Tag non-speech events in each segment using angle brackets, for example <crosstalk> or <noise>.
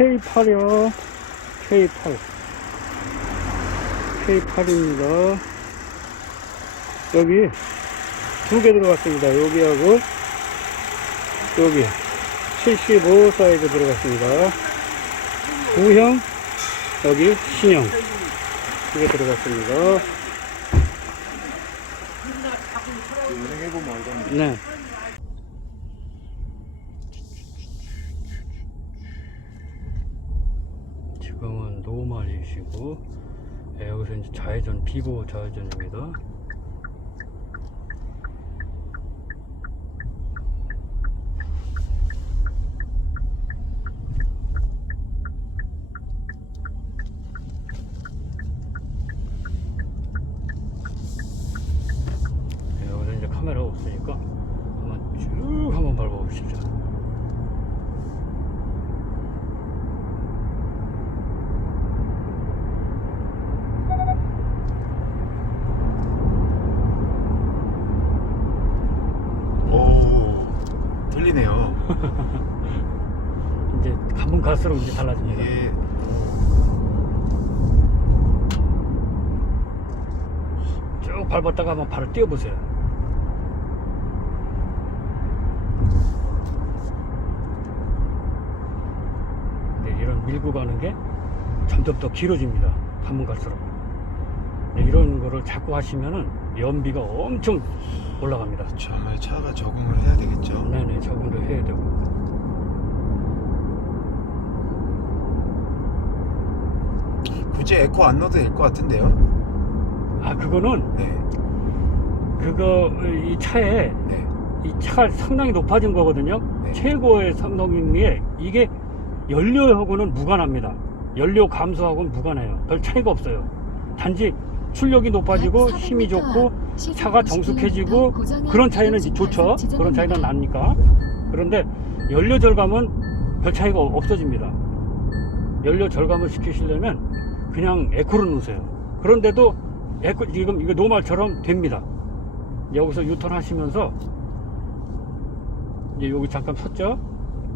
K8이요. K8. K8입니다. 여기 두 개 들어갔습니다. 여기하고 여기 75 사이즈 들어갔습니다. 구형 여기 신형 두개 들어갔습니다. 알겠네. 지금은 노말이시고 예, 여기서 이제 좌회전 비보 좌회전입니다. 예, 여기서 이제 카메라가 없으니까 한번 쭉 한번 밟아보시죠. 오, 틀리네요. 이제 갈수록 이제 달라집니다. 이게 쭉 밟았다가 한번 발을 띄워보세요. 네, 이런 밀고 가는 게 점점 더 길어집니다. 가면 갈수록. 네, 이런 거를 자꾸 하시면은 연비가 엄청 올라갑니다. 정말 차가 적응을 해야 되겠죠. 네네, 적응도 해야 되고. 굳이 에코 안 넣어도 될 것 같은데요. 아, 그거는 네, 그거 이 차에 네. 이 차가 상당히 높아진 거거든요. 네. 최고의 성능인 게 이게 연료하고는 무관합니다. 연료 감소하고는 무관해요. 별 차이가 없어요. 단지 출력이 높아지고 힘이 좋고 차가 정숙해지고 그런 차이는 좋죠. 그런 차이는 납니까? 그런데 연료 절감은 별 차이가 없어집니다. 연료 절감을 시키시려면 그냥 에코를 넣으세요. 그런데도 에코 지금 이거 노말처럼 됩니다. 여기서 유턴 하시면서 이제 여기 잠깐 섰죠?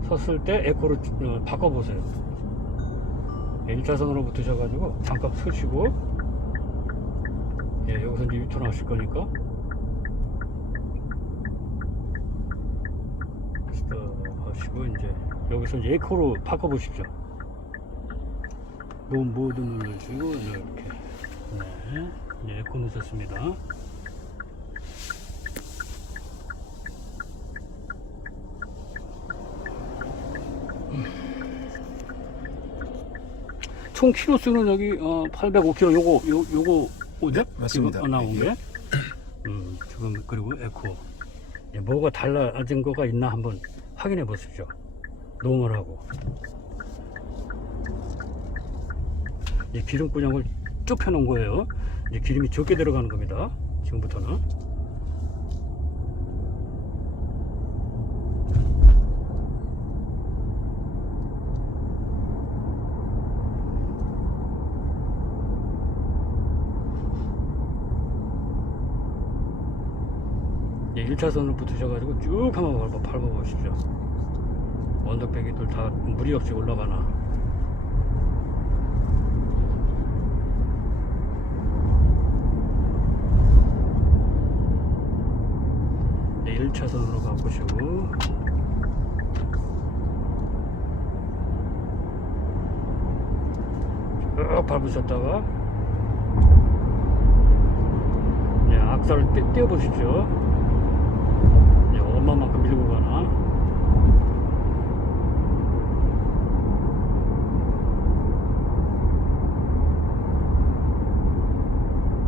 섰을 때 에코를 어, 바꿔보세요. 1차선으로 붙으셔가지고 잠깐 서시고 예, 여기서 이제 유턴 하실 거니까 하시고 이제 여기서 이제 에코로 바꿔보십시오. 노 모드 눌러주고 이렇게 네, 이제 에코 넣으셨습니다. 총 키로 수는 여기 어, 805kg 요거 요 요거 오죠? 네, 맞습니다. 지금 나온 네. 게. 음, 지금 그리고 에코. 예, 뭐가 달라진 거가 있나 한번 확인해 보십시오. 노멀하고. 이 기름구녕을 쭉 펴놓은 거예요. 이제 기름이 적게 들어가는 겁니다. 지금부터는. 예, 1차선으로 붙으셔가지고 쭉 한번 밟아, 밟아보십시오. 언덕배기들 다 무리 없이 올라가나. 1차선으로 가보시고. 쭉 밟으셨다가. 네, 악살을 떼, 떼어보십시오. 이제 얼마만큼 밀고 가나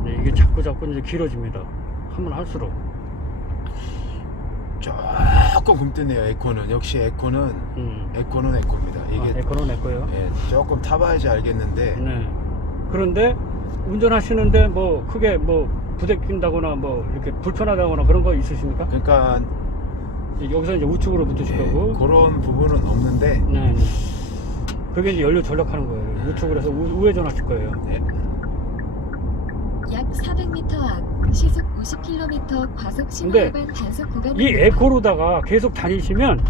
네, 이게 자꾸 자꾸 이제 길어집니다 하면 할수록 조금 굼뜨네요. 에코는 역시 에코는 음. 에코는 에코입니다. 이게 아, 에코는 내 거예요 예, 조금 타봐야지 알겠는데 네. 그런데 운전하시는데 뭐 크게 뭐 부대낀다거나 뭐 이렇게 불편하다거나 그런 거 있으십니까? 그러니까 이제 여기서 이제 우측으로 붙으실 예, 거고 그런 부분은 없는데 네, 네. 그게 이제 연료 전략하는 거예요 우측으로 해서 우, 우회전 하실 거예요 네. 약 400m 앞 시속 50km 과속 신호 근데 위반 단속 구간 이 에코로다가 계속 다니시면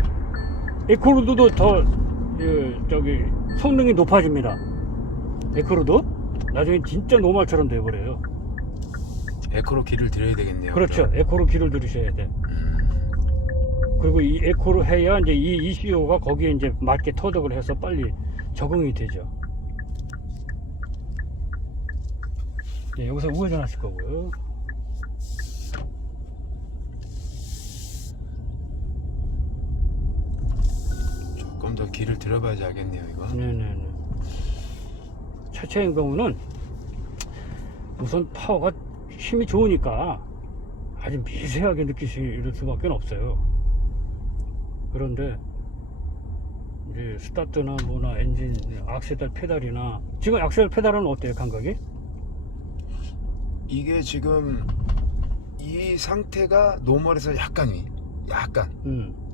에코로도 더 그, 저, 저기 성능이 높아집니다. 에코로도 나중에 진짜 노말처럼 돼버려요. 에코로 길을 들여야 되겠네요. 그렇죠. 그럼. 에코로 길을 들으셔야 돼. 음, 그리고 이 에코로 해야 이제 이 ECU가 거기에 이제 맞게 터득을 해서 빨리 적응이 되죠. 네, 여기서 우회전 하실 거고요. 조금 더 길을 들여봐야지 알겠네요, 이거. 네네네. 차체인 경우는 우선 파워가 힘이 좋으니까 아주 미세하게 느끼실 수밖에 없어요. 그런데 이제 스타트나 뭐나 엔진, 악셀 페달이나 지금 악셀 페달은 어때요 감각이? 이게 지금 이 상태가 노멀에서 약간 위, 약간. 음.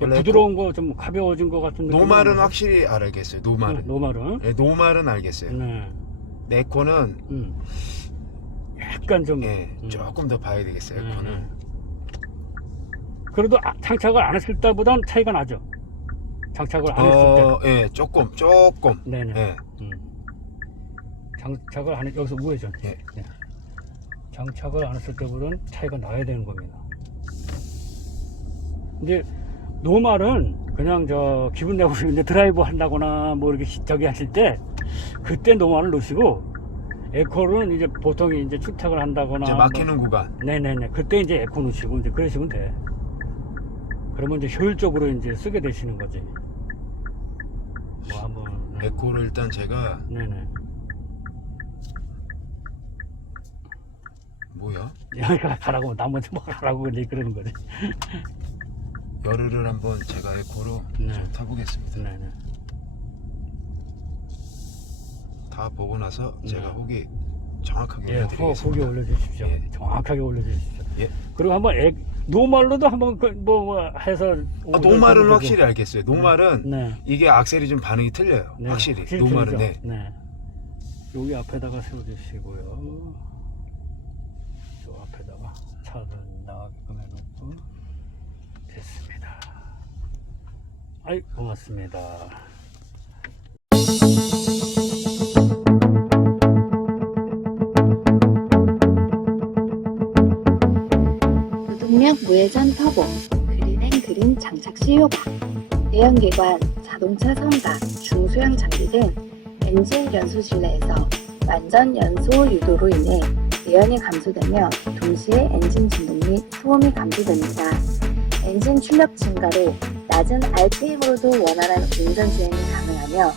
원래 부드러운 거 좀 가벼워진 것 같은 느낌. 노말은 확실히 알겠어요. 노말은. 노말은. 네, 노말은 알겠어요. 네. 네코는 음. 약간 좀. 예, 음. 조금 더 봐야 되겠어요. 네, 에코는. 네. 그래도 아- 장착을 안 했을 때보단 차이가 나죠. 장착을 안 했을 때. 어, 예, 조금, 조금. 네네. 예, 음. 장착을 안 했, 여기서 우회전. 예. 네. 장착을 안 했을 때보다는 차이가 나야 되는 겁니다. 이제 노말은 그냥 저 기분 내고 이제 드라이브 한다거나 뭐 이렇게 시- 저기 하실 때 그때 노말을 놓으시고 에코는 이제 보통 이제 출퇴근을 한다거나 이제 뭐 막히는 구간. 네네네. 그때 이제 에코 놓으시고 이제 그러시면 돼. 그러면 이제 효율적으로 이제 쓰게 되시는 거지. 뭐 한번. 네. 에코를 일단 제가 네네. 뭐야? 여기가 가라고 나머지 뭐 가라고 이제 그러는 거지. <laughs> 열흘을 한번 제가 에코로 네. 좀 타보겠습니다. 네 네. 다 보고 나서 제가 네. 후기 정확하게 예, 후- 후기 올려드리겠습니다. 올려주십시오. 예. 정확하게 올려주십시오. 예. 그리고 한번 에, 노말로도 한번 그, 뭐, 뭐 해서. 아, 노말은 확실히 알겠어요. 노말은 네. 이게 악셀이 좀 반응이 틀려요. 네, 확실히. 노말은 네. 틀리죠. 네. 여기 앞에다가 세워주시고요. 저 앞에다가 차를 나가게끔 해놓고 됐습니다. 아이 고맙습니다. 무회전 터보, 그린앤 그린 장착 시 효과, 내연기관, 자동차 선박, 중소형 장비 등 엔진 연소 실내에서 완전 연소 유도로 인해 내연이 감소되며 동시에 엔진 진동 및 소음이 감소됩니다. 엔진 출력 증가로 낮은 RPM으로도 원활한 운전 주행이 가능하며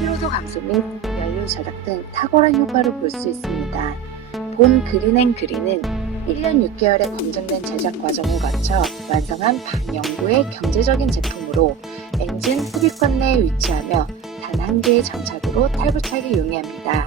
피로도 감소 및 연료 절약 등 탁월한 효과를 볼 수 있습니다. 본 그린앤 그린은 1년 6개월의 검증된 제작 과정을 거쳐 완성한 반영구의 경제적인 제품으로 엔진 흡입권 내에 위치하며 단 한 개의 장착으로 탈부착이 용이합니다.